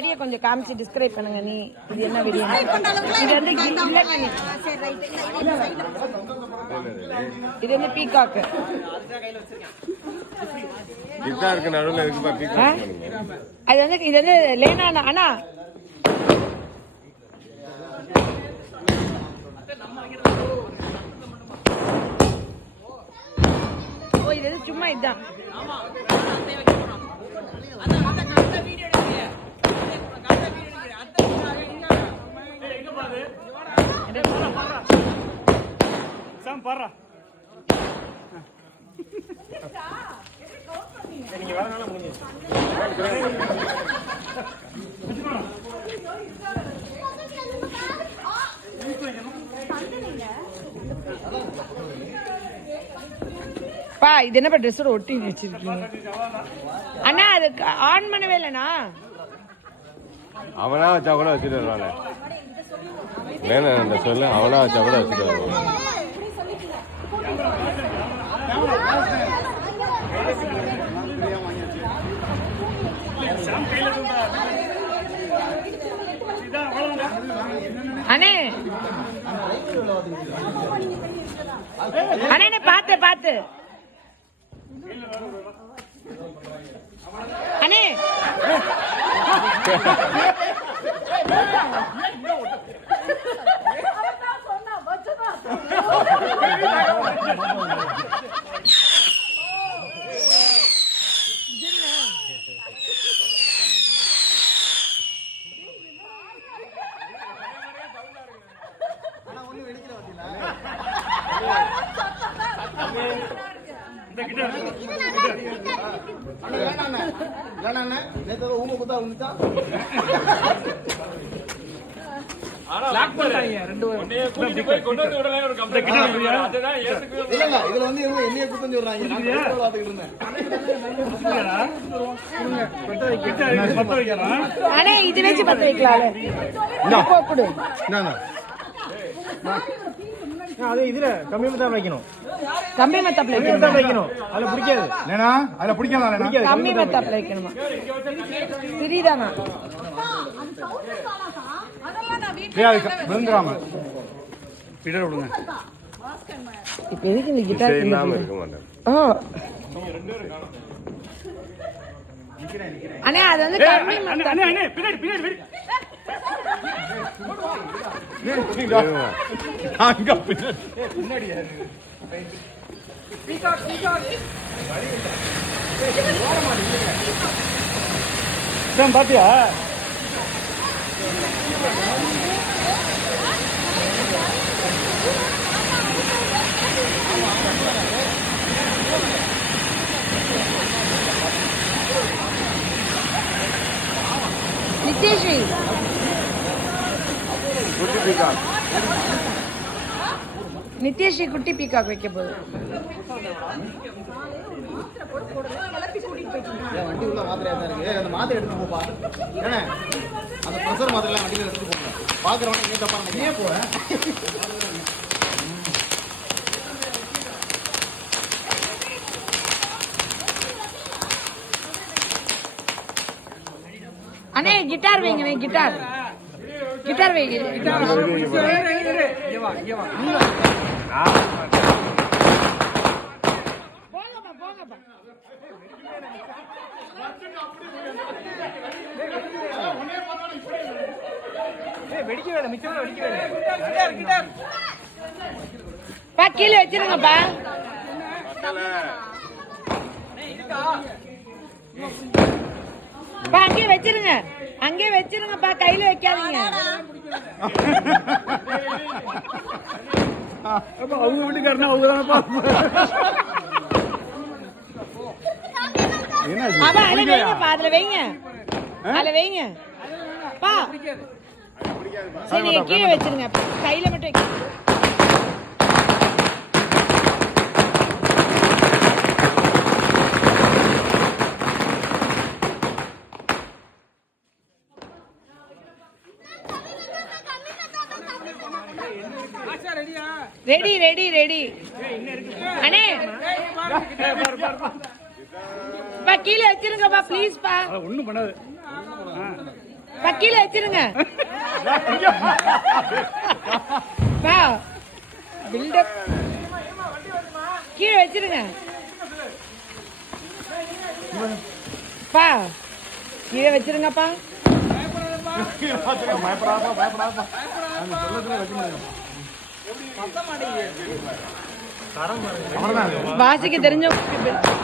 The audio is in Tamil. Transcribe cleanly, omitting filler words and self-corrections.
வீடியோ கொஞ்சம் காமிச்சு டிஸ்கிரைப் பண்ணுங்க. நீ இது என்ன வீடியோ? இது வந்து பீகாக். அது வந்து இது வந்து லேனா அண்ணா. ஓ இது வந்து சும்மா இதுதான். நீங்க வரனால முடிஞ்சு பா இது என்ன ட்ரெஸ்ஸோட ஒட்டி வச்சிருக்கீங்க அண்ணா? அது ஆன் பண்ணவே இல்லைண்ணா. அவனா வச்சா கூட வச்சுட்டு வருவாங்க. வேணாம் சொல்லு, அவனா வச்சா கூட வச்சுட்டு வருவாங்க. அண்ணே அண்ணே பாத்து பாத்து அண்ணே இது வச்சு பத்த வைக்கலாம். அது இதுல கம்மி தான் வைக்கணும். கம்மி மெத்தப்ல வைக்கணும். அதுல பிடிக்காது. ஏனா அதுல பிடிக்காது. கம்மி மெத்தப்ல வைக்கணுமா? சரிதானா? விழுந்துராம பிடர் விடுங்க. இப்ப எதுக்கு இந்த கிட்டார் இல்லாம இருக்க மாட்டேன். அண்ணே அது வந்து கம்மி மெத்தப். அண்ணே பின்னாடி பின்னாடி அங்க பின்னாடி பீகாக் பீகாக் சாம் பாத்தியா? நித்யஸ்ரீ குட்டி பீகாக். நித்யஸ்ரீ குட்டி பீகாக் வைக்க போகுது. வண்டி உள்ள மாத்திரையா தான் இருக்கு. அந்த மாத்திரை எடுத்து போப்பா. ஏன்னா அந்த ப்ரெஷர் மாத்திரை எல்லாம் வண்டியில எடுத்து போங்க. பாக்குறவங்க நீ தப்பா நீயே போற. அண்ணே கிட்டார் வைங்க. கிட்டார் கிட்டார் வைங்க. பா கீழே வச்சிருங்கப்பா. பா அங்கே வச்சிருங்க. அங்கே வச்சிருங்கப்பா. கையில வைக்காதீங்க. அவங்க வீட்டுக்காரனா அவங்க தானப்பா. அப்பா அதுல வைங்கப்பா. அதுல வைங்க. அதுல வைங்க பா. சரி நீங்க கீழே வச்சிருங்க. கையில மட்டும் வைக்க. ரெடி ரெடி ரெடி அண்ணே. பா கீழே வச்சிருங்கப்பா ப்ளீஸ் பா. ஒண்ணும் பண்ணாது. கீழே வச்சிருங்க பா பில்டப் கீழே வச்சிருங்க பா கீழே வச்சிருங்கப்பா பயப்படாதப்பா பயப்படாதப்பா அந்த சொல்லத்துல வைக்க முடியும் அவ்வளவுதான் வாசிக்க தெரிஞ்சவங்க